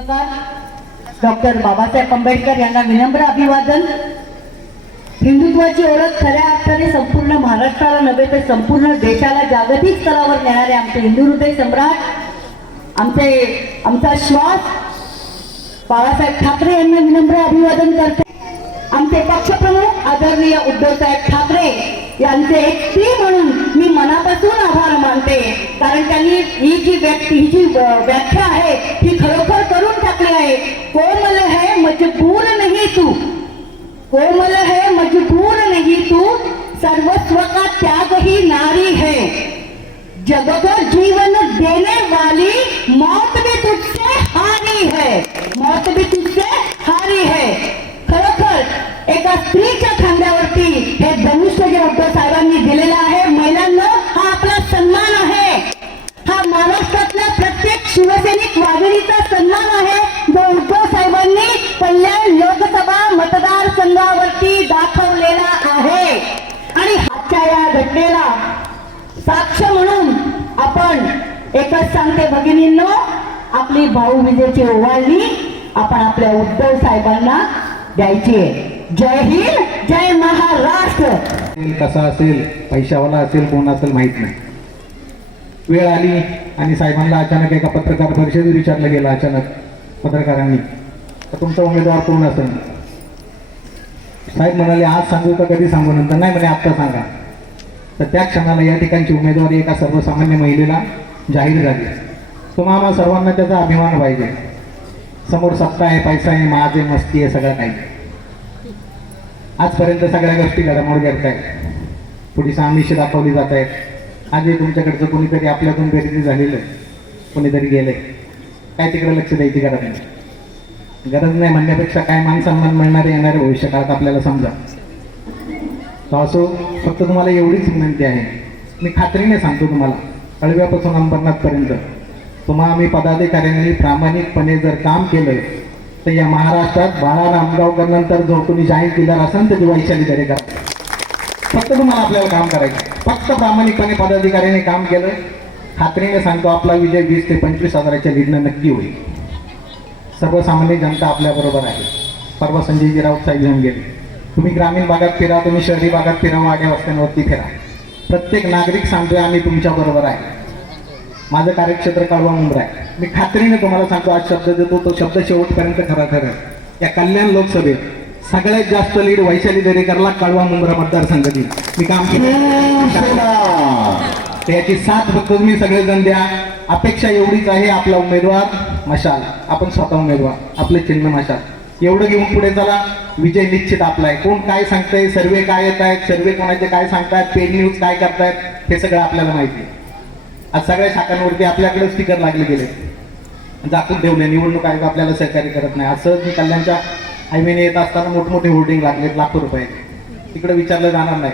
पत्रकार डॉक्टर बाबासाहेब आंबेडकर यांना विनम्र अभिवादन. हिंदुत्वाची ओळख खऱ्या अर्थाने संपूर्ण महाराष्ट्राला नव्हे तर संपूर्ण देशाला जागतिक स्तरावर नेणारे आमचे हिंदू हृदय सम्राट आमचे आमचा श्वास. बाळासाहेब ठाकरे यांना विनम्र अभिवादन करते. आमचे पक्षप्रमुख आदरणीय ठाकरे एक स्त्री म्हणून मी मनापासून आभार मानते. कारण त्यांनी ही जी व्यक्ती, ही जी व्याख्या आहे, ही खरोखर करून टाकली आहे. कोमल है मजबूर नहीं तू. कोमल है मजबूर नहीं तू. सर्वस्व का त्याग ही नारी है. जग को जीवन देने वाली मौत भी तुझसे हारी है. मौत भी तुझसे हारी है. एका स्त्रीच्या खांद्यावरती हे धनुष्य जे उद्धव साहेबांनी दिलेलं आहे महिलांना हा आपला सन्मान आहे. हा महाराष्ट्रातल्या प्रत्येक शिवसैनिक वाघिणीचा सन्मान आहे जो उद्धव साहेबांनी पहिल्या लोकसभा मतदारसंघावरती दाखवलेला आहे. आणि आजच्या या घटनेला साक्ष म्हणून आपण एकच सांगते भगिनींनो आपली भाऊबीजेची ओवाळणी आपण आपल्या उद्धव साहेबांना द्यायची आहे. जय हिंद जय महाराष्ट्र. असेल कसा असेल पैशावाला असेल कोण असेल माहीत नाही. वेळ आली आणि साहेबांना अचानक एका पत्रकार परिषदेत विचारलं गेलं अचानक पत्रकारांनी. तर तुमचा उमेदवार कोण असेल? साहेब म्हणाले आज सांगू का कधी सांगू? नंतर नाही म्हणे आत्ता सांगा. तर त्या क्षणाला या ठिकाणची उमेदवारी एका सर्वसामान्य महिलेला जाहीर झाली. तुम्हाला सर्वांना त्याचा अभिमान पाहिजे. समोर सत्ता आहे पैसा आहे माझ आहे मस्ती आहे सगळं काही आजपर्यंत सगळ्या गोष्टी घडामोड घडत आहेत पुढे आमिष दाखवली जात आहेत आजही तुमच्याकडचं कोणीतरी आपल्यातून बेरजी झालेलं आहे. कोणीतरी गेलंय. काय तिकडे लक्ष द्यायची गरज नाही. गरज नाही म्हणण्यापेक्षा काय मान सन्मान मिळणारे येणारे भविष्य काळात आपल्याला समजा. तो असो फक्त तुम्हाला एवढीच विनंती आहे. मी खात्रीने सांगतो तुम्हाला कळव्यापासून अंबरनाथपर्यंत. तुम्हाला आम्ही पदाधिकाऱ्यांनी प्रामाणिकपणे जर काम केलं तर या महाराष्ट्रात बाळा रामगावकर नंतर जो कोणी जाहीर किल्लार असेल तर ती वैशाली दरेकर. फक्त तुम्हाला आपल्याला काम करायचं फक्त प्रामाणिकपणे पदाधिकाऱ्याने काम केलं खात्रीने सांगतो आपला विजय वीस ते पंचवीस हजाराच्या लीडनं नक्की होईल. सर्वसामान्य जनता आपल्याबरोबर आहे. परवा संजयजी राऊत साहेब घेऊन गेले. तुम्ही ग्रामीण भागात फिरा तुम्ही शहरी भागात फिरा वाड्या वस्त्यांवरती फिरा. प्रत्येक नागरिक सांगतोय आम्ही तुमच्याबरोबर आहे. माझं कार्यक्षेत्र कळवा मुंब्रा आहे. मी खात्रीने तुम्हाला सांगतो आज शब्द देतो तो शब्द शेवटपर्यंत खरा खरा या कल्याण लोकसभेत सगळ्यात जास्त लीड वैशाली दरेकरला काळवा मुंब्रा मतदारसंघ दिली मी काम केलं. त्याची साथ फक्त तुम्ही सगळेजण द्या. अपेक्षा एवढीच आहे आपला उमेदवार मशाल. आपण स्वतः उमेदवार आपले चिन्ह मशाल. एवढं घेऊन पुढे चला. विजय निश्चित आपला आहे. कोण काय सांगताय सर्वे काय येत आहेत सर्वे कोणाचे काय सांगतायत पेड न्यूज काय करतायत हे सगळं आपल्याला माहिती आहे. आज सगळ्या शाखांवरती आपल्याकडे स्टिकर लागले गेले म्हणजे झाकून ठेवले निवडणूक आयोग आपल्याला सहकार्य करत नाही. असं मी कल्याणच्या हायवेने येत असताना मोठमोठे होर्डिंग लागले लाखो रुपये. तिकडे विचारलं जाणार नाही.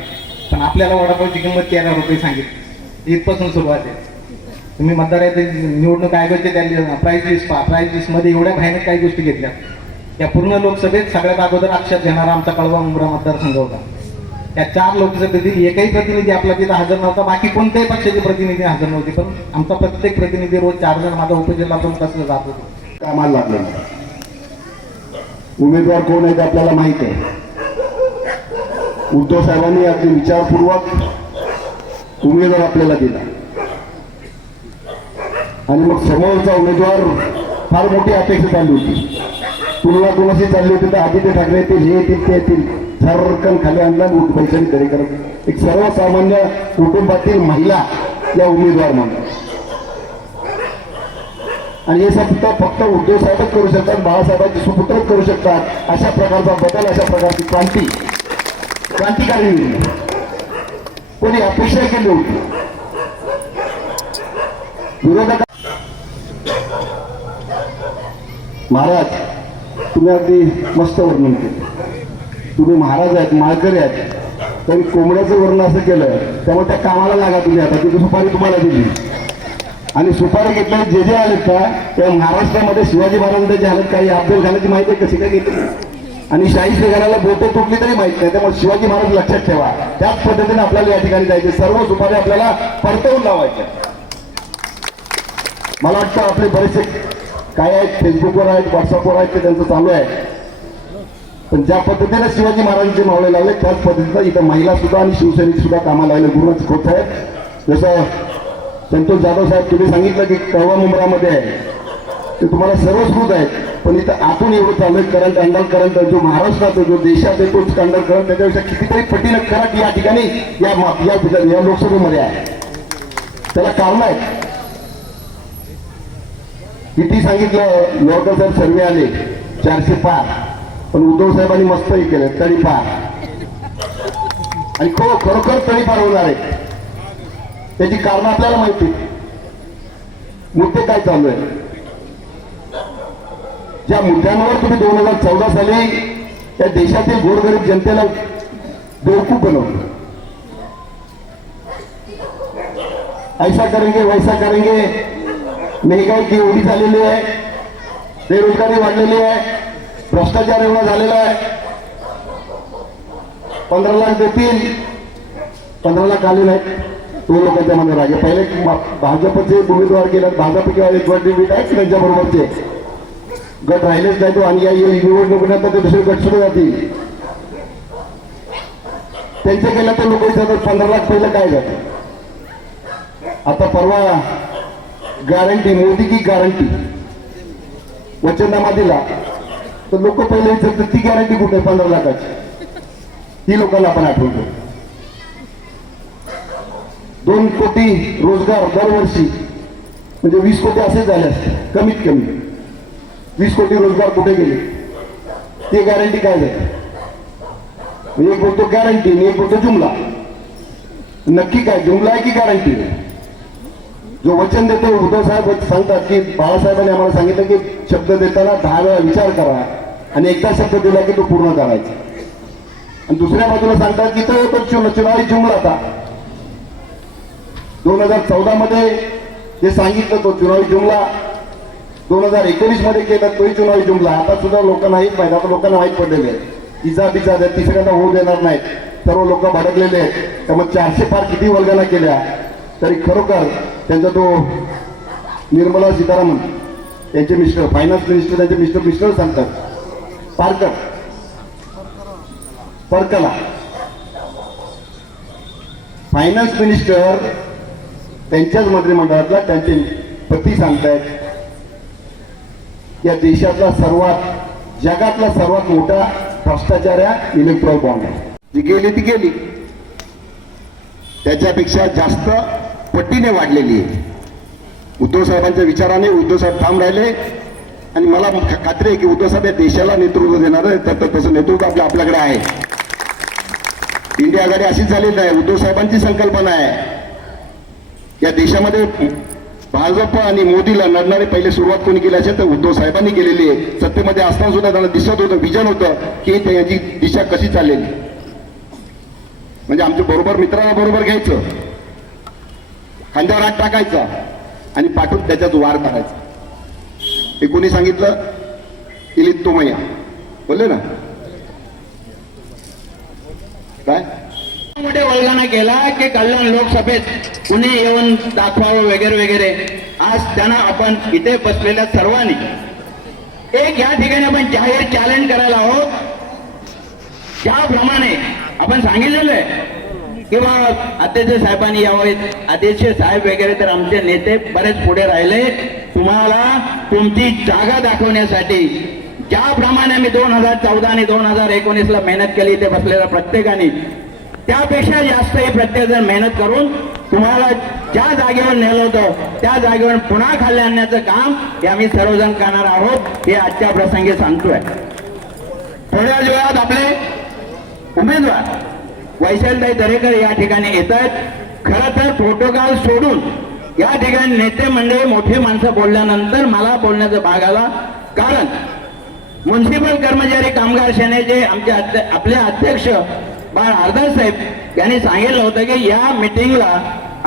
पण आपल्याला वडापावची किंमत तेरा रुपये सांगितली. इथपासून सुरुवात आहे. तुम्ही मतदार आहे निवडणूक आयोगाचे त्या प्राईज लिस्ट पहा. प्राईज लिस्टमध्ये एवढ्या भयानक काही गोष्टी घेतल्या. या पूर्ण लोकसभेत सगळ्यात अगोदर अक्षर घेणारा आमचा कळवा मुंब्रा मतदारसंघ होता. त्या चार लोकसभेतील एकही प्रतिनिधी आपला तिथं हजर नव्हता. बाकी कोणत्याही पक्षाचे प्रतिनिधी हजर नव्हते. पण आमचा प्रत्येक प्रतिनिधी रोज चार जण माझा उपजिल्हा प्रमुख असं जात होतो. कामाला लागलं? उमेदवार कोण आहे ते आपल्याला माहीत आहे? उद्धव साहेबांनी अगदी विचारपूर्वक उमेदवार आपल्याला दिला. आणि मग समोरचा उमेदवार फार मोठी अपेक्षा चालली होती. तुलना कोणाशी चालली होती तर आदित्य ठाकरे ते हे येतील ते येतील. थरकन खाली आणला पैशाने तरी करत. एक सर्वसामान्य कुटुंबातील महिला या उमेदवार म्हणतात आणि हे फक्त फक्त उद्धव साहेबच करू शकतात बाळासाहेबांचे सुपुत्रच करू शकतात. अशा प्रकारचा बदल अशा प्रकारची क्रांती. क्रांतिकारी कोणी अपेक्षा केली होती. विरोधक महाराज तुम्ही अगदी मस्त वर्णन केलं. तुम्ही महाराज आहेत माळकरी आहेत. तरी कोंबड्याचं वर्णन असं केलं त्यामुळे त्या कामाला लागा तुम्ही आता. तिथे सुपारी तुम्हाला दिली. आणि सुपारी घेतल्या जे जे आलेत का त्या महाराष्ट्रामध्ये शिवाजी महाराजांची हालत काही अब्दुल खानाची माहिती आहे कशी काय घेतली? आणि शाही घराला बोटे तुटली तरी माहीत नाही. त्यामुळे शिवाजी महाराज लक्षात ठेवा. त्याच पद्धतीने आपल्याला या ठिकाणी जायचे सर्व सुपारी आपल्याला परतवून लावायच्या मला वाटतं आपले बरेचसे काय आहेत? फेसबुकवर आहेत व्हॉट्सअपवर आहेत ते त्यांचं चालू आहे. पण ज्या पद्धतीने शिवाजी महाराजांचे मावळे लावले त्याच पद्धतीनं इथं महिला सुद्धा आणि शिवसैनिक सुद्धा कामाला लागले गुरुनाथ होत आहे. जसं संतोष जाधव साहेब तुम्ही सांगितलं की कळवा मुंबरामध्ये आहे. ते तुम्हाला सर्वस्कृत आहेत पण इथं आतून एवढं चालू आहे करंट अंडर करंट जो महाराष्ट्राचा जो देशात आहे तोच अंडर करंट. त्याच्यापेक्षा कितीतरी पटीनं करंट या ठिकाणी या या लोकसभेमध्ये आहे. त्याला कारण आहे. किती सांगितलं लोकर सर्वे आले. चारशे पाच. पण उद्धव साहेबांनी मस्तही केलं. तडीपार आणि खो खरोखर तडीपार होणार आहे. त्याची कारण आपल्याला माहिती मुद्दे काय चालू आहे ज्या मुद्द्यांवर तुम्ही दोन हजार चौदा साली या देशातील गोरगरीब जनतेला बेवकूफ बनवलं. ऐसा करेंगे वैसा करेंगे. महंगाई की एवढी झालेली आहे. बेरोजगारी वाढलेली आहे. भ्रष्टाचार एवढा झालेला आहे. पंधरा लाख देतील. पंधरा लाख आले नाहीत तो लोकांच्या मनात राहिले पहिले भाजपचे उमेदवार केले भाजप किंवा एक गट गट आहेत त्यांच्या बरोबरचे. गट राहिलेच नाही तो आणि या निवडणुकीनंतर ते दुसरे गट सुरू जातील त्यांचे केलं तर लोक विचारतात पंधरा लाख पहिलं काय जाते आता परवा गॅरंटी मोदी की गॅरंटी वचननामा दिला. तर लोक पहिले विचारतात ती गॅरंटी कुठे? पंधरा लाखाची. ती लोकांना आपण आठवतो. दोन कोटी रोजगार दरवर्षी म्हणजे वीस कोटी असे झाले असते कमीत कमी. वीस कोटी रोजगार कुठे गेले? ते गॅरंटी काय झाली? एक बोलतो गॅरंटी आणि एक बोलतो जुमला. नक्की काय? जुमला आहे की गॅरंटी जो वचन देतो उद्धव साहेब सांगतात की बाळासाहेबांनी आम्हाला सांगितलं की शब्द देताना दहा वेळा विचार करा. आणि एकदा शब्द दिला की तो पूर्ण करायचा. आणि दुसऱ्या बाजूला सांगतात की तो तो चुन- चुनावी जुमला आता. दोन हजार चौदा मध्ये जे सांगितलं तो चुनावी जुमला दोन हजार एकोणीसमध्ये केलं तोही चुनावी जुमला आता सुद्धा लोकांना हेच माहिती आता लोकांना माहीत पडलेले आहे इजा बिजा द्या तिसऱ्यांदा होऊ देणार नाहीत. सर्व लोक भडकलेले आहेत. त्यामुळे चारशे पार किती वर्गाला केल्या? तरी खरोखर त्यांचा तो निर्मला सीतारामन त्यांचे मिस्टर फायनान्स मिनिस्टर त्यांचे मिस्टर मिस्टर सांगतात. पारकर. परकला. फायनान्स मिनिस्टर त्यांच्याच मंत्रिमंडळातला त्यांचे पती सांगतायत. या देशातला सर्वात जगातला सर्वात मोठा भ्रष्टाचार या इलेक्ट्रॉल बॉम्ब आहे. जी गेली ती गेली. त्याच्यापेक्षा जास्त पटीने वाढलेली आहे. उद्धव साहेबांच्या विचाराने उद्धव साहेब ठाम राहिले आणि मला खात्री आहे की उद्धव साहेब या देशाला नेतृत्व देणार आहे तर तसं नेतृत्व आपल्या आपल्याकडे आहे. इंडिया आघाडी अशीच झालेली आहे. उद्धव साहेबांची संकल्पना आहे. या देशामध्ये भाजप आणि मोदीला लढणारी पहिले सुरुवात कोणी केली असेल तर उद्धव साहेबांनी केलेली आहे. सत्तेमध्ये असताना सुद्धा त्यांना दिसत होतं विजन होतं की त्याची दिशा कशी चालेल म्हणजे आमच्या बरोबर मित्रांना बरोबर घ्यायचं. खांद्यावर हात टाकायचा आणि पाठवून त्याच्यात वार करायचा. हे कोणी सांगितलं? इलित तोमय्या बोलले ना? काय? मोठे वल्गना केला की कल्याण लोकसभेत कुणी येऊन दाखवावं वगैरे वगैरे. आज त्यांना आपण इथे बसलेल्या सर्वांनी. एक या ठिकाणी आपण जाहीर चॅलेंज करायला आहोत. ज्याप्रमाणे आपण सांगितलेलं आहे किंवा अध्यक्ष साहेबांनी यावेळी अध्यक्ष साहेब वगैरे तर आमचे नेते बरेच पुढे राहिले. तुम्हाला तुमची जागा दाखवण्यासाठी ज्याप्रमाणे आम्ही दोन हजार चौदा आणि दोन हजार एकोणीस ला मेहनत केली इथे बसलेल्या प्रत्येकाने त्यापेक्षा जास्त हे प्रत्येक जण मेहनत करून तुम्हाला ज्या जागेवर नेलं होतं त्या जागेवर पुन्हा खाली आणण्याचं काम हे आम्ही सर्वजण करणार आहोत हे आजच्या प्रसंगी सांगतोय. थोड्या वेळात आपले उमेदवार वैशालताई दरेकर या ठिकाणी येत आहेत खरं तर प्रोटोकॉल सोडून या ठिकाणी नेते मंडळी मोठी माणसं बोलल्यानंतर मला बोलण्याचा भाग आला. कारण म्युन्सिपल कर्मचारी कामगार सेनेचे आमचे आपले अध्यक्ष बाळ हरदास साहेब यांनी सांगितलं होतं की या मिटिंगला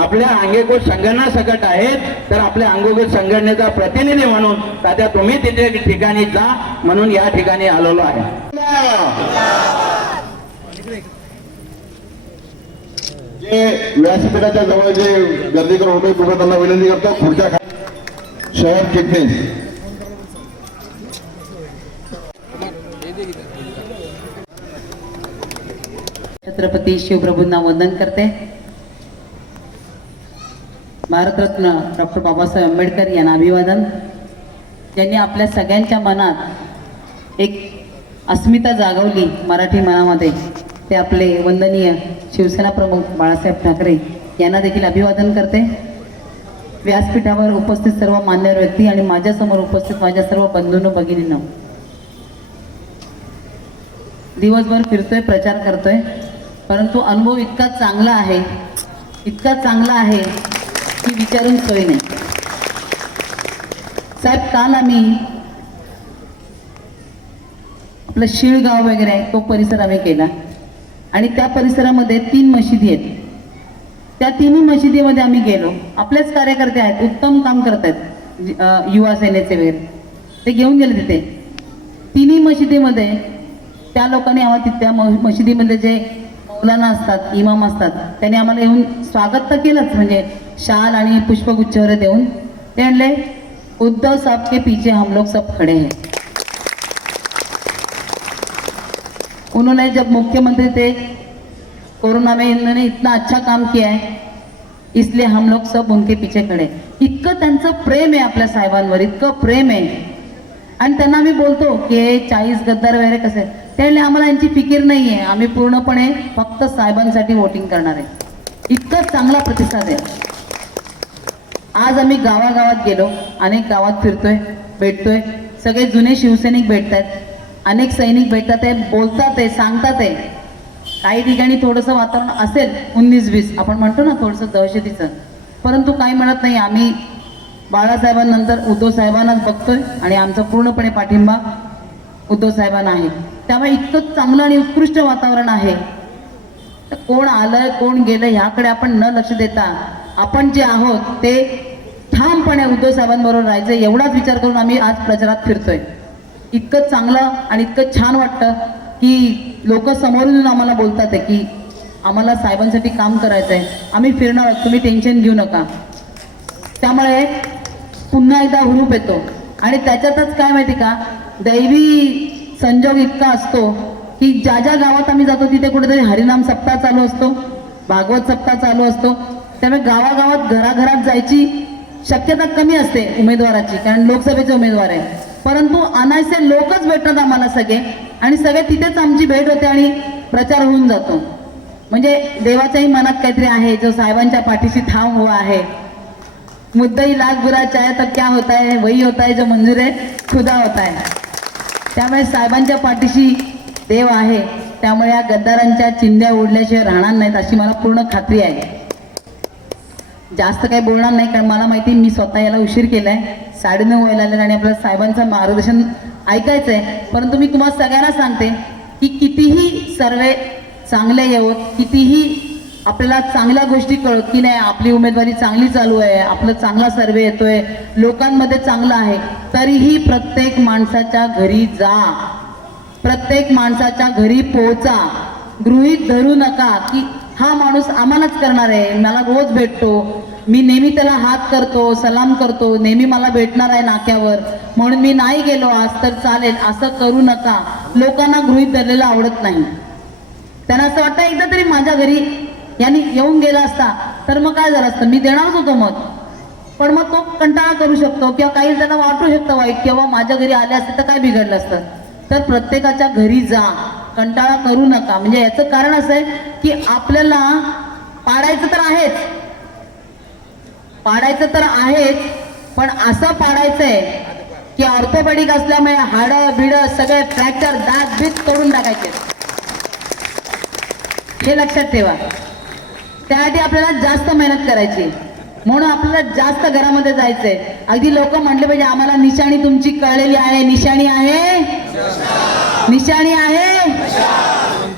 आपल्या अंगेकोट संघटना सकट आहेत. तर आपल्या अंगीकृत संघटनेचा प्रतिनिधी म्हणून तात्या तुम्ही तिथे ठिकाणी जा म्हणून या ठिकाणी आलेलो आहे. व्यासपीठाच्या जवळ जे गर्दी करून होते तुम्ही त्यांना विनंती करतो खुर्च्या खाली शहर चिटणीस छत्रपती शिवप्रभूंना वंदन करते. भारतरत्न डॉक्टर बाबासाहेब आंबेडकर यांना अभिवादन. त्यांनी आपल्या सगळ्यांच्या मनात एक अस्मिता जागवली मराठी मनामध्ये. ते आपले वंदनीय शिवसेना प्रमुख बाळासाहेब ठाकरे यांना देखील अभिवादन करते. व्यासपीठावर उपस्थित सर्व मान्यवर व्यक्ती आणि माझ्यासमोर उपस्थित माझ्या सर्व बंधूंनो भगिनींनो. दिवसभर फिरतोय प्रचार करतोय परंतु अनुभव इतका चांगला आहे इतका चांगला आहे की विचारून सोय नाही. साहेब काल आम्ही आपलं शिळगाव वगैरे आहे तो परिसर आम्ही केला. आणि त्या परिसरामध्ये तीन मशिदी आहेत. त्या तिन्ही मशिदीमध्ये आम्ही गेलो. आपलेच कार्यकर्ते आहेत उत्तम काम करत आहेत युवा सेनेचे वगैरे ते घेऊन गेले तिथे. तिन्ही मशिदीमध्ये त्या लोकांनी आम्हाला तिथल्या म- मशिदीमध्ये जे मौलाना असतात इमाम असतात त्यांनी आम्हाला येऊन स्वागत तर केलंच म्हणजे शाल आणि पुष्पगुच्छ वगैरे देऊन. ते म्हणले उद्धव साहेब के पीछे हम लोग सब खड़े हैं. उन्होंने जब मुख्यमंत्री थे कोरोना में इन्होंने इतना अच्छा काम किया है इसलिए हम लोग सब उनके पीछे खड़े इतकं त्यांचं प्रेम आहे आपल्या साहेबांवर इतकं प्रेम आहे. आणि त्यांना आम्ही बोलतो की हे चाळीस गद्दार वगैरे कसे त्याने आम्हाला यांची फिकीर नाही आहे आम्ही पूर्णपणे फक्त साहेबांसाठी वोटिंग करणार आहे. इतकं चांगला प्रतिसाद आहे. आज आम्ही गावागावात गेलो अनेक गावात फिरतोय भेटतोय. सगळे जुने शिवसैनिक भेटत आहेत अनेक सैनिक भेटतात आहे बोलतात आहे सांगतात आहे. काही ठिकाणी थोडंसं वातावरण असेल उन्नीस वीस आपण म्हणतो ना थोडंसं दहशतीचं. परंतु काही म्हणत नाही आम्ही बाळासाहेबांनंतर उद्धव साहेबांनाच बघतोय आणि आमचा पूर्णपणे पाठिंबा उद्धव साहेबांना आहे. त्यामुळे इतकं चांगलं आणि उत्कृष्ट वातावरण आहे. तर कोण आलं कोण गेलं ह्याकडे आपण न लक्ष देता आपण जे आहोत ते ठामपणे उद्धव साहेबांबरोबर राहायचं एवढाच विचार करून आम्ही आज प्रचारात फिरतोय. इतकं चांगलं आणि इतकं छान वाटतं की लोक समोरून येऊन आम्हाला बोलतात आहे की आम्हाला साहेबांसाठी काम करायचं आहे. आम्ही फिरणार आहोत तुम्ही टेन्शन घेऊ नका. त्यामुळे पुन्हा एकदा हुरूप येतो. आणि त्याच्यातच काय माहिती का दैवी संजोग इतका असतो की ज्या ज्या गावात आम्ही जातो तिथे कुठेतरी हरिनाम सप्ताह चालू असतो भागवत सप्ताह चालू असतो. त्यामुळे गावागावात घराघरात जायची शक्यता कमी असते उमेदवाराची कारण लोकसभेचे उमेदवार आहे. परंतु अनायसे लोकच भेटतात आम्हाला सगळे. आणि सगळे तिथेच आमची भेट होते आणि प्रचार होऊन जातो. म्हणजे देवाच्याही मनात काहीतरी आहे जो साहेबांच्या पाठीशी ठाम हुआ आहे. मुद्दाही लाख बुरा चाहे तर क्या होता है वही होता है जो मंजूर आहे खुदा होता है त्यामुळे साहेबांच्या पाठीशी देव आहे. त्यामुळे या गद्दारांच्या चिंध्या उडल्याशिवाय राहणार नाहीत अशी मला पूर्ण खात्री आहे. जास्त काही बोलणार नाही कारण मला माहिती आहे, मी स्वतः याला उशीर केलाय. साडेनऊ व्हायला लागले आणि आपल्याला साहेबांचं मार्गदर्शन ऐकायचं आहे परंतु मी तुम्हाला सगळ्यांना सांगते की कितीही सर्वे चांगले येवत कितीही आपल्याला चांगल्या गोष्टी कळत की नाही आपली उमेदवारी चांगली चालू आहे आपलं चांगला सर्वे येतोय लोकांमध्ये चांगला आहे तरीही प्रत्येक माणसाच्या घरी जा. प्रत्येक माणसाच्या घरी पोहोचा. गृहीत धरू नका की हा माणूस आम्हालाच करणार आहे मला रोज भेटतो. मी नेहमी त्याला हात करतो सलाम करतो नेहमी मला भेटणार आहे नाक्यावर. म्हणून मी नाही गेलो आज तर चालेल असं करू नका. लोकांना गृहित धरलेलं आवडत नाही. त्यांना असं वाटतं एकदा तरी माझ्या घरी यांनी येऊन गेला असता तर मग काय झालं असतं? मी देणारच होतो मत पण मग तो कंटाळा करू शकतो किंवा काही त्यांना वाटू शकतं वाईट किंवा माझ्या घरी आले असते तर काय बिघडलं असतं? तर प्रत्येकाच्या घरी जा. कंटाळा करू नका. म्हणजे याचं कारण असं आहे की आपल्याला पाडायचं तर आहेच. पाडायचं तर आहेच पण असं पाडायचं आहे की ऑर्थोपेडिक असल्यामुळे हाडं बिडं सगळे फ्रॅक्चर दात बीत तोडून टाकायचे. हे लक्षात ठेवा. त्यासाठी आपल्याला जास्त मेहनत करायची. म्हणून आपल्याला जास्त घरामध्ये जायचंय. अगदी लोक म्हटले पाहिजे आम्हाला निशाणी तुमची कळलेली आहे. निशाणी आहे? निशाणी आहे?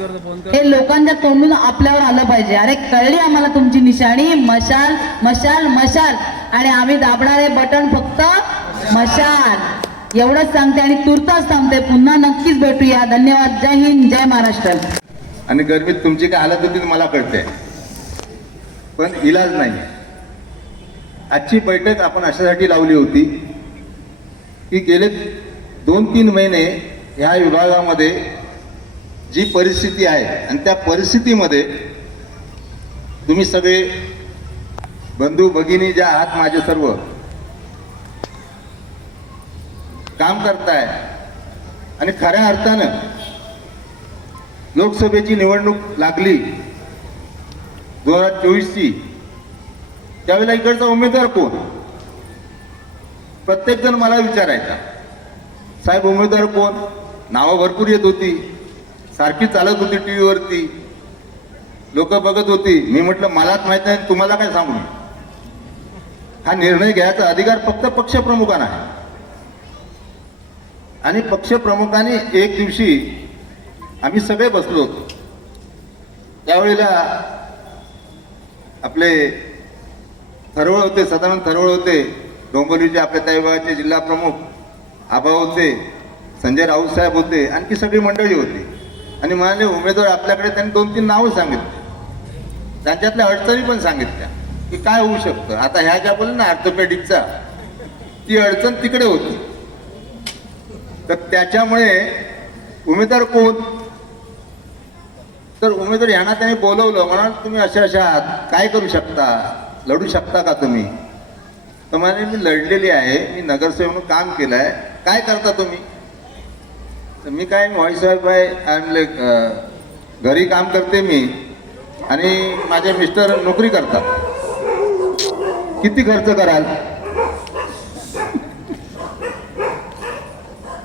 हे लोकांच्या तोंडून आपल्यावर आलं पाहिजे. अरे कळली आम्हाला तुमची निशाणी? मशाल मशाल मशाल. आणि आम्ही दाबणारे बटन फक्त मशाल. एवढंच सांगते आणि तुर्तास थांबते पुन्हा नक्कीच भेटूया. धन्यवाद. जय हिंद जय महाराष्ट्र. आणि गरमीत तुमची काय हालत होती मला कळते. पण इलाज नाही. आजची बैठक आपण अशासाठी लावली होती की गेले दोन तीन महिने ह्या विभागामध्ये जी परिस्थिती आहे आणि त्या परिस्थितीमध्ये तुम्ही सगळे बंधू भगिनी ज्या आहात माझे सर्व काम करताय आणि खऱ्या अर्थानं लोकसभेची निवडणूक लागली दोन हजार चोवीसची त्यावेळेला इकडचा उमेदवार कोण? प्रत्येकजण मला विचारायचा. साहेब उमेदवार कोण? नावं भरपूर येत होती. सारखी चालत होती टी व्हीवरती लोक बघत होती. मी म्हटलं मलाच माहीत नाही तुम्हाला काय सांगू मी? हा निर्णय घ्यायचा अधिकार फक्त पक्षप्रमुखांना आहे. आणि पक्षप्रमुखांनी एक दिवशी आम्ही सगळे बसलो होतो. त्यावेळेला आपले थरवळ होते सदानंद थरवळ होते डोंबिवलीचे आपल्या त्या विभागाचे जिल्हा प्रमुख आबा होते संजय राऊत साहेब होते आणखी सगळी मंडळी होती. आणि म्हणाले उमेदवार आपल्याकडे त्यांनी दोन तीन नावं सांगितली. त्यांच्यातल्या अडचणी पण सांगितल्या की काय होऊ शकतं? आता ह्या ज्या बोल ना ऑर्थोपेडिकचा ती अडचण तिकडे होती. तर त्याच्यामुळे उमेदवार कोण? तर उमेदवार यांना त्यांनी बोलवलं म्हणाल तुम्ही अशा अशा आहात काय करू शकता? लढू शकता का तुम्ही? तर म्हणाले मी लढलेली आहे मी नगरसेवक म्हणून काम केलं आहे काय करता तुम्ही? तर मी काय व्हॉइस आहे बाय घरी काम करते मी आणि माझे मिस्टर नोकरी करतात. किती खर्च कराल?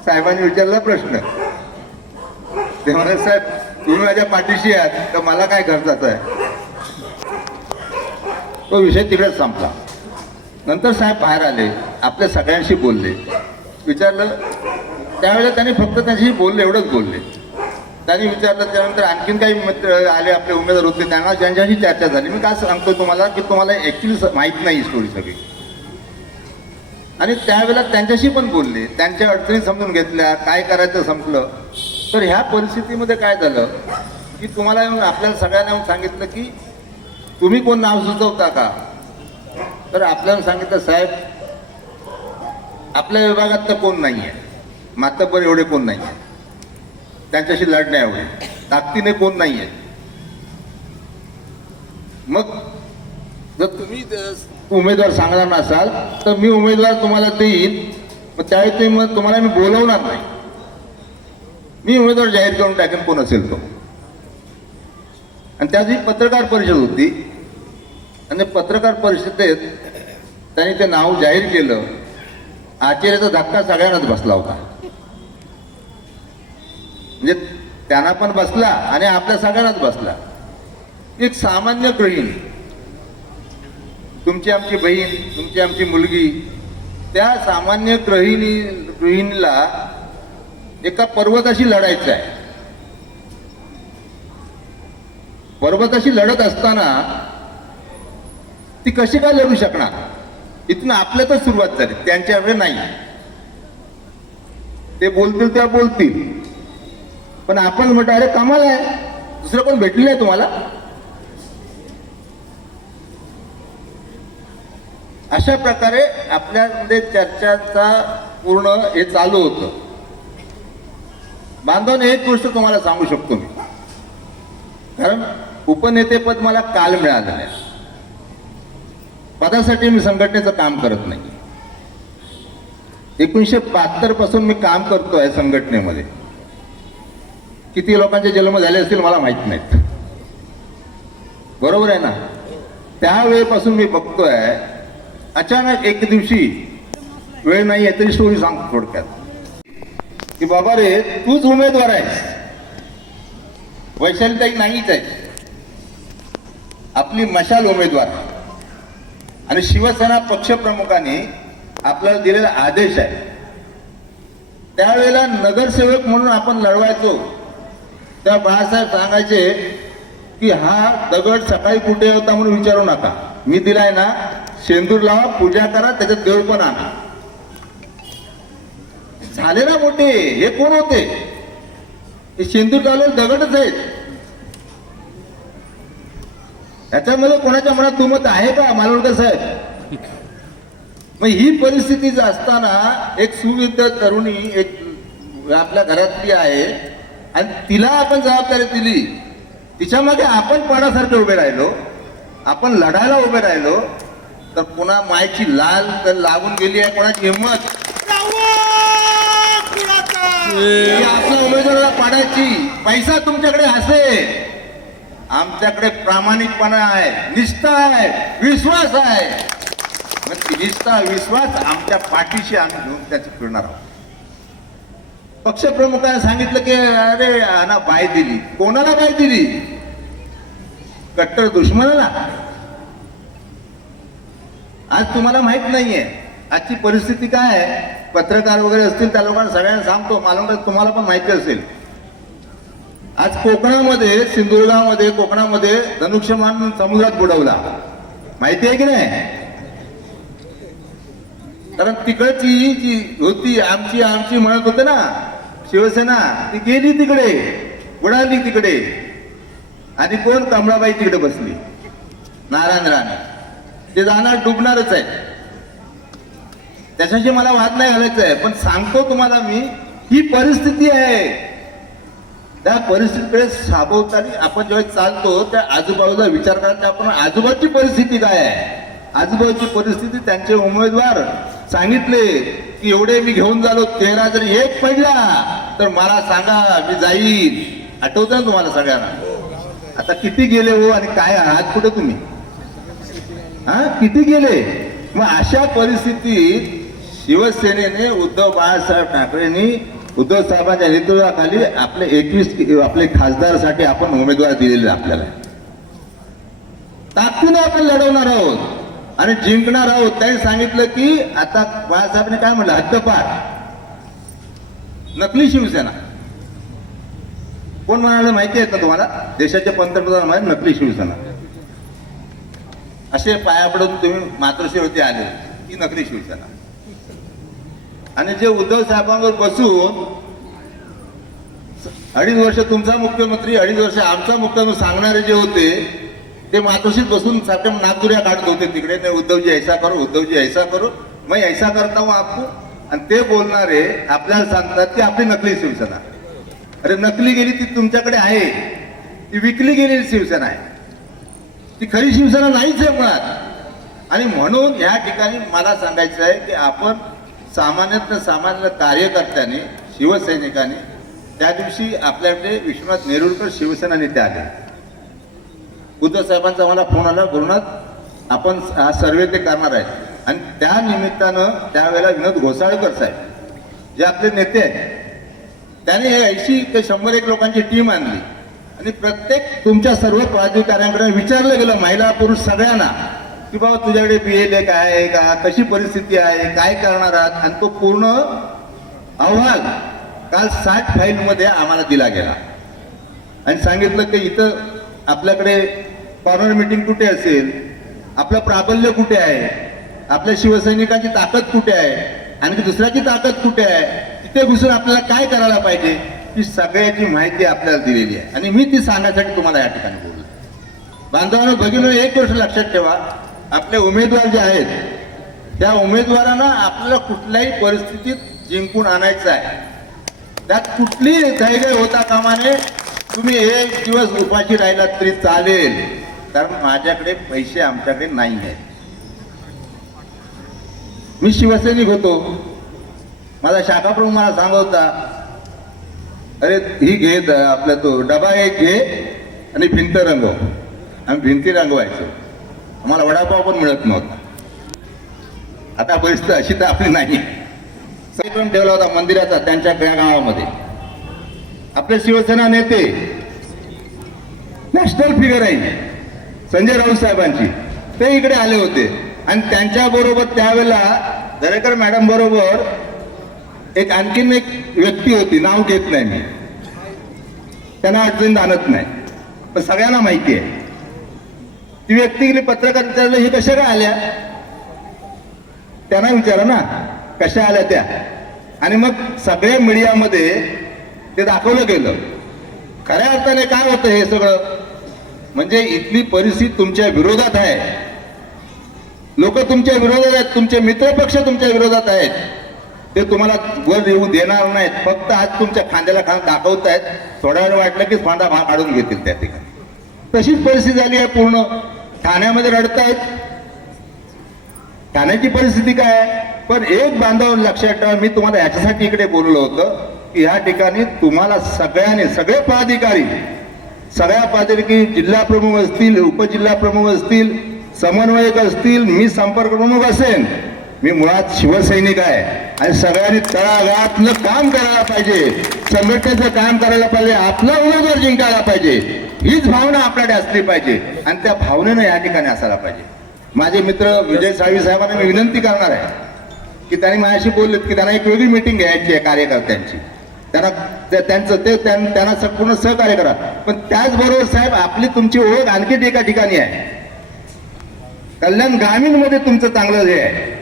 साहेबांनी विचारला प्रश्न. ते म्हणाले साहेब तुम्ही माझ्या पाठीशी आहात तर मला काय खर्चाचं आहे? तो विषय तिकडेच संपला. नंतर साहेब बाहेर आले आपल्या सगळ्यांशी बोलले. विचारलं त्यावेळेला त्यांनी फक्त त्याच्याशी बोलले एवढंच बोलले. त्यांनी विचारलं त्यानंतर आणखीन काही मित्र आले आपले उमेदवार होते त्यांना ज्यांच्याशी चर्चा झाली. मी काय सांगतो तुम्हाला की तुम्हाला ॲक्च्युली माहीत नाही स्टोरी सगळी. आणि त्यावेळेला त्यांच्याशी पण बोलले. त्यांच्या अडचणी समजून घेतल्या काय करायचं संपलं. तर ह्या परिस्थितीमध्ये काय झालं की तुम्हाला येऊन आपल्याला सगळ्यांना येऊन सांगितलं की तुम्ही कोण नाव सुचवता का? तर आपल्याला सांगितलं साहेब आपल्या विभागात तर कोण नाही आहे मातब्बर एवढे कोण नाही आहेत त्यांच्याशी लढण्या एवढे ताकदीने कोण नाही आहेत मग जर तुम्ही उमेदवार सांगणार नसाल तर मी उमेदवार तुम्हाला देईन. मग त्यावेळी तुम्ही मग तुम्हाला मी बोलवणार नाही. मी उमेदवार जाहीर करून टाकेन कोण असेल तो. आणि त्यात ही पत्रकार परिषद होती. आणि पत्रकार परिषदेत त्यांनी ते नाव जाहीर केलं. आश्चर्याचा धक्का सगळ्यांनाच बसला होता. म्हणजे त्यांना पण बसला आणि आपल्या सगळ्यांनाच बसला. एक सामान्य गृहिणी तुमची आमची बहीण तुमची आमची मुलगी त्या सामान्य गृहिणी गृहिणीला एका पर्वताशी लढायचं आहे पर्वताशी लढत असताना ती कशी काय लढू शकणार? इथून आपल्यातच सुरुवात झाली त्यांच्याकडे नाही. ते बोलतील त्या बोलतील. पण आपण म्हटलं अरे कामाला आहे. दुसरं कोण भेटलं नाही तुम्हाला? अशा प्रकारे आपल्यामध्ये चर्चाचा पूर्ण हे चालू होतं. बांधवने एक गोष्ट तुम्हाला सांगू शकतो मी. कारण उपनेतेपद मला काल मिळालं आहे पदासाठी मी संघटनेचं काम करत नाही. एकोणीसशे बहात्तरपासून मी काम करतोय संघटनेमध्ये. किती लोकांचे जन्म झाले असतील मला माहीत नाहीत. बरोबर आहे ना? त्यावेळेपासून मी बघतोय अचानक एक दिवशी वेळ नाही आहे तरी स्टोरी सांग थोडक्यात. की बाबा रे तूच उमेदवार आहेस. वैशालीताई नाहीच आहे. आपली मशाल उमेदवार. आणि शिवसेना पक्षप्रमुखाने आपल्याला दिलेला आदेश आहे. त्यावेळेला नगरसेवक म्हणून आपण लढवायचो. त्या बाळासाहेब सांगायचे की हा दगड सकाळी कुठे होता म्हणून विचारू नका. मी दिलाय ना शेंदूर लावा पूजा करा त्याच्यात देव पण आणा. झाले ना मोठे हे कोण होते? हे शेंदूर लावलेले दगडच आहेत. त्याच्यामध्ये कोणाच्या मनात दुमत आहे का मालवणकर साहेब? मग ही परिस्थिती असताना एक सुविद्य तरुणी एक आपल्या घरातली आहे आणि तिला आपण जबाबदारी दिली. तिच्यामागे आपण पणासारखे उभे राहिलो आपण लढायला उभे राहिलो तर पुन्हा मायची लाल तर लागून गेली आहे कोणाची हिंमत? आपल्या उमेदवाराला पाडायची. पैसा तुमच्याकडे असेल. आमच्याकडे प्रामाणिकपणा आहे निष्ठा आहे विश्वास आहे. निष्ठा विश्वास आमच्या पाठीशी आम्ही घेऊन त्याची फिरणार आहोत. पक्षप्रमुखाने सांगितलं की अरे ना बाय दिली. कोणाला बाय दिली? कट्टर दुश्मनाला. आज तुम्हाला माहीत नाहीये. आजची परिस्थिती काय आहे? पत्रकार वगैरे असतील त्या लोकांना सगळ्यांना सांगतो. मला तुम्हाला पण माहिती असेल. आज कोकणामध्ये सिंधुदुर्गामध्ये कोकणामध्ये धनुष्यमान समुद्रात बुडवला. माहिती आहे की नाही? कारण तिकडची जी होती आमची आमची म्हणत होते ना शिवसेना ती गेली तिकडे बुडाली तिकडे. आणि कोण? कमळाबाई तिकडे बसली. नारायण राणे. ते जाणार डुबणारच आहे. त्याच्याशी मला वाद नाही घालायचा आहे. पण सांगतो तुम्हाला मी ही परिस्थिती आहे. त्या परिस्थितीकडे साबवताना आपण जेव्हा चालतो त्या आजूबाजूला विचार करायचा आपण आजूबाजूची परिस्थिती काय आहे? आजूबाजूची परिस्थिती त्यांचे उमेदवार सांगितले. एवढे मी घेऊन झालो तेरा जर एक पडला तर मला सांगा मी जाईल आठवत ना तुम्हाला सगळ्यांना? आता किती गेले हो आणि काय आहात कुठे तुम्ही? हा किती गेले? मग अशा परिस्थितीत शिवसेनेने उद्धव बाळासाहेब ठाकरेंनी उद्धव साहेबांच्या नेतृत्वाखाली आपले एकवीस आपले खासदारसाठी आपण उमेदवार दिलेले आपल्याला. ताकदीने आपण लढवणार आहोत. आणि जिंकणार आहोत त्यांनी सांगितलं की आता बाळासाहेबांनी काय म्हटलं हद्दपार. नकली शिवसेना. कोण म्हणाले माहिती आहे का तुम्हाला? देशाचे पंतप्रधान म्हणजे नकली शिवसेना. असे पाया पडून तुम्ही मातोश्रीवरती आले. ही नकली शिवसेना. आणि जे उद्धव साहेबांवर बसून अडीच वर्ष तुमचा मुख्यमंत्री अडीच वर्ष आमचा मुख्यमंत्री सांगणारे जे होते ते मातोशीत बसून सारखे नागदुऱ्या काढत होते तिकडे. ते उद्धवजी ऐसा करू उद्धवजी ऐसा करू. मग ऐसा करता हो आपको. आणि ते बोलणारे आपल्याला सांगतात की आपली नकली शिवसेना. अरे नकली गेली ती तुमच्याकडे आहे. ती विकली गेलेली शिवसेना आहे. ती खरी शिवसेना नाहीच आहे मुळात. आणि म्हणून या ठिकाणी मला सांगायचं आहे की आपण सामान्यतः सामान्य कार्यकर्त्याने शिवसैनिकांनी त्या दिवशी आपल्याकडे विश्वनाथ नेरुळकर शिवसेना नेते आले. उद्धव साहेबांचा मला फोन आला गुरुनाथ आपण हा सर्वे ते करणार आहे. आणि त्या निमित्तानं त्यावेळेला विनोद घोसाळकर साहेब जे आपले नेते आहेत त्याने हे ऐंशी ते शंभर एक लोकांची टीम आणली. आणि प्रत्येक तुमच्या सर्व पदाधिकाऱ्यांकडे विचारलं गेलं महिला पुरुष सगळ्यांना की बाबा तुझ्याकडे बी एल काय आहे का? कशी परिस्थिती आहे? काय करणार आहात? आणि तो पूर्ण अहवाल काल साठ फाईलमध्ये आम्हाला दिला गेला. आणि सांगितलं की इथं आपल्याकडे कॉर्नर मिटिंग कुठे असेल आपलं प्राबल्य कुठे आहे आपल्या शिवसैनिकांची ताकद कुठे आहे आणि दुसऱ्याची ताकद कुठे आहे तिथे घुसून आपल्याला काय करायला पाहिजे ही सगळ्याची माहिती आपल्याला दिलेली आहे. आणि मी ती सांगण्यासाठी तुम्हाला या ठिकाणी बोललो. बांधवांनो भगिनी एक गोष्ट लक्षात ठेवा. आपले उमेदवार जे आहेत त्या उमेदवारांना आपल्याला कुठल्याही परिस्थितीत जिंकून आणायचं आहे. त्यात कुठलीही धैर्य होता कामाने तुम्ही एक दिवस उपाशी राहिलात तरी चालेल. कारण माझ्याकडे पैसे आमच्याकडे नाही आहेत. मी शिवसैनिक होतो. माझा शाखाप्रमुख मला सांगा होता अरे ही घे आपला तो डबा एक घे आणि भिंत रंगव. आम्ही भिंती रंगवायचो. आम्हाला वडापाव पण मिळत नव्हता. आता परिस्थिती अशी तर आपली नाही. कार्यक्रम ठेवला होता मंदिराचा त्यांच्या गावामध्ये. आपले शिवसेना नेते. नॅशनल फिगर आहे संजय राऊत साहेबांची. ते इकडे आले होते. आणि त्यांच्या बरोबर त्यावेळेला दरेकर मॅडम बरोबर एक आणखीन एक व्यक्ती होती. नाव घेत नाही मी. त्यांना अडचण आणत नाही. पण सगळ्यांना माहिती आहे. ती व्यक्ती गेली पत्रकार हे कशा काय आल्या? त्यांना विचारा ना. कशा आल्या त्या? आणि मग सगळ्या मीडियामध्ये ते दाखवलं गेलं. खऱ्या अर्थाने काय होतं हे सगळं? म्हणजे इथली परिस्थिती तुमच्या विरोधात आहे. लोक तुमच्या विरोधात आहेत तुमचे मित्रपक्ष तुमच्या विरोधात आहेत. ते तुम्हाला वर येऊ देणार नाहीत. फक्त आज तुमच्या खांद्याला खांद दाखवत आहेत थोड्या वेळ वाटलं की फांदा भाग काढून घेतील त्या ठिकाणी. तशीच परिस्थिती झाली आहे पूर्ण. ठाण्यामध्ये रडतायत. ठाण्याची परिस्थिती काय आहे? पण एक बांधावर लक्षात ठेवा मी तुम्हाला याच्यासाठी इकडे बोललो होतं. या ठिकाणी तुम्हाला सगळ्यांनी सगळे पदाधिकारी सगळ्या पदाधिकारी जिल्हा प्रमुख असतील उपजिल्हा प्रमुख असतील समन्वयक असतील मी संपर्क प्रमुख असेन. मी मुळात शिवसैनिक आहे. आणि सगळ्यांनी तळागाळातलं काम करायला पाहिजे. संघटनेचं काम करायला पाहिजे. आपला उमेदवार जिंकायला पाहिजे. हीच भावना आपल्याकडे असली पाहिजे. आणि त्या भावनेनं या ठिकाणी असायला पाहिजे. माझे मित्र विजय साळवी साहेबांना मी विनंती करणार आहे की त्यांनी माझ्याशी बोललेत की त्यांना एक वेगळी मिटिंग घ्यायची आहे कार्यकर्त्यांची. त्यांना त्यांचं ते त्यांना संपूर्ण सहकार्य करा. पण त्याचबरोबर साहेब आपली तुमची ओळख आणखी एका ठिकाणी आहे. कल्याण ग्रामीणमध्ये तुमचं चांगलं हे आहे.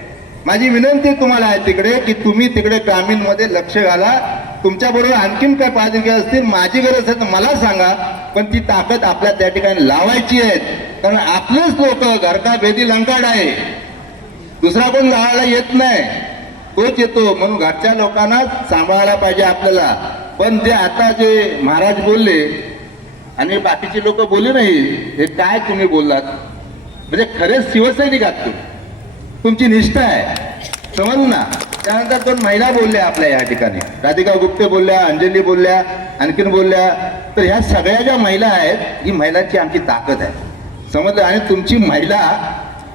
माझी विनंती तुम्हाला आहे तिकडे की तुम्ही तिकडे ग्रामीणमध्ये लक्ष घाला. तुमच्या बरोबर आणखीन काय पाहिजे असतील माझी गरज आहे तर मला सांगा. पण ती ताकद आपल्या त्या ठिकाणी लावायची आहे. कारण आपलेच लोक घरका भेदी लंकाड आहे. दुसरा कोण लावायला येत नाही. तोच येतो. म्हणून घरच्या लोकांनाच सांभाळायला पाहिजे आपल्याला. पण जे आता जे महाराज बोलले आणि बाकीचे लोक बोलले नाही हे काय तुम्ही बोललात? म्हणजे खरेच शिवसैनिक आहात तुम्ही. तुमची निष्ठा आहे. समज ना? त्यानंतर दोन महिला बोलल्या आपल्या या ठिकाणी. राधिका गुप्ते बोलल्या अंजली बोलल्या आणखीन बोलल्या. तर ह्या सगळ्या ज्या महिला आहेत ही महिलांची आमची ताकद आहे. समजलं? आणि तुमची महिला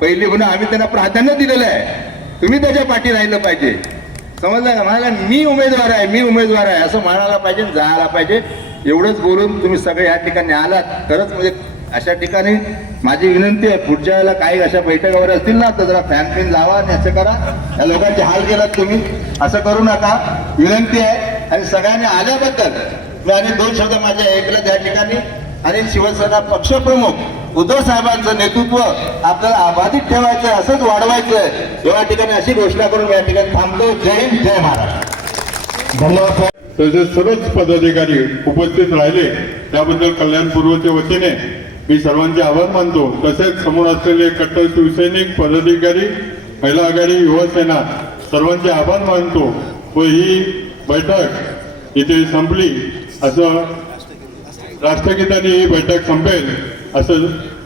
पहिली म्हणून आम्ही त्यांना प्राधान्य दिलेलं आहे. तुम्ही त्याच्या पाठी राहिलं पाहिजे. समजलं का? म्हणाला मी उमेदवार आहे मी उमेदवार आहे. असं म्हणायला पाहिजे जायला पाहिजे. एवढंच बोलून तुम्ही सगळे या ठिकाणी आलात. खरंच म्हणजे अशा ठिकाणी माझी विनंती आहे पुढच्या वेळेला काही अशा बैठकावर असतील ना तर जरा फॅन पिन लावा आणि असं करा. या लोकांचे हाल केलात तुम्ही. असं करू नका. विनंती आहे. आणि सगळ्यांनी आल्याबद्दल मी आणि दोन शब्द माझ्या ऐकलं त्या ठिकाणी. आणि शिवसेना पक्षप्रमुख उद्धव साहेबांचं नेतृत्व आपल्याला अबाधित ठेवायचं आहे, असंच वाढवायचं आहे या ठिकाणी अशी घोषणा करून या ठिकाणी थांबतो जय हिंद जय महाराष्ट्र. धन्यवाद तसेच सर्वच पदाधिकारी उपस्थित राहिले त्याबद्दल कल्याणपूर्वच्या वतीने मी सर्वांचे आभार मानतो. तसेच समोर असलेले कट्टर शिवसैनिक पदाधिकारी महिला आघाडी युवा सेना सर्वांचे आभार मानतो. व ही बैठक इथे संपली. असं राष्ट्रगीताने ही बैठक संपेल. असं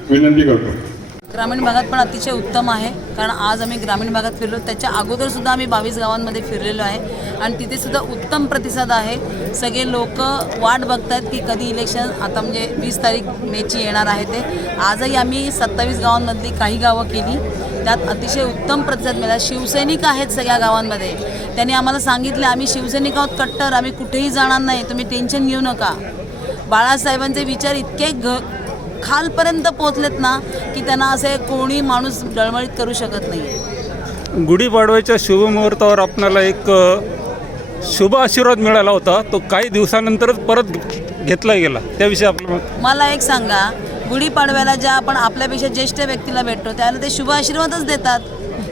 विनंती करतो. ग्रामीण भागात पण अतिशय उत्तम आहे. कारण आज आम्ही ग्रामीण भागात फिरलो. त्याच्या अगोदर सुद्धा आम्ही बावीस गावांमध्ये फिरलेलो आहे. आणि तिथे सुद्धा उत्तम प्रतिसाद आहे. सगळे लोक वाट बघतात की कधी इलेक्शन आता म्हणजे वीस तारीख मेची येणार आहे ते. आजही आम्ही सत्तावीस गावांमधली काही गावं केली. त्यात अतिशय उत्तम प्रतिसाद मिळाला. शिवसैनिक आहेत सगळ्या गावांमध्ये. त्यांनी आम्हाला सांगितले आम्ही शिवसैनिक आहोत कट्टर. आम्ही कुठेही जाणार नाही. तुम्ही टेन्शन घेऊ नका. बाळासाहेबांचे विचार इतके घ खालपर्यंत पोचलेत ना की त्यांना असे कोणी माणूस डळमळीत करू शकत नाही. गुढीपाडव्याच्या शुभमुहूर्तावर आपणाला एक शुभ आशीर्वाद मिळाला होता. तो काही दिवसानंतरच परत घेतला गेला. त्याविषयी आपलं मला एक सांगा. गुढीपाडव्याला ज्या आपण आपल्यापेक्षा ज्येष्ठ व्यक्तीला भेटतो त्याला ते शुभ आशीर्वादच देतात.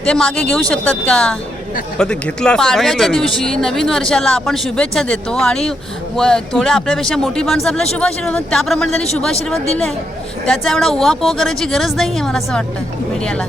ते मागे घेऊ शकतात का? पण ते घेतला असं पाडव्याच्या सांगितलं नाही. दिवशी नवीन वर्षाला आपण शुभेच्छा देतो आणि व थोड्या आपल्यापेक्षा मोठी माणसं आपल्याला शुभाशीर्वाद त्याप्रमाणे त्यांनी शुभाशीर्वाद दिले. त्याचा एवढा उहापोह करायची गरज नाही आहे मला असं वाटतं मीडियाला.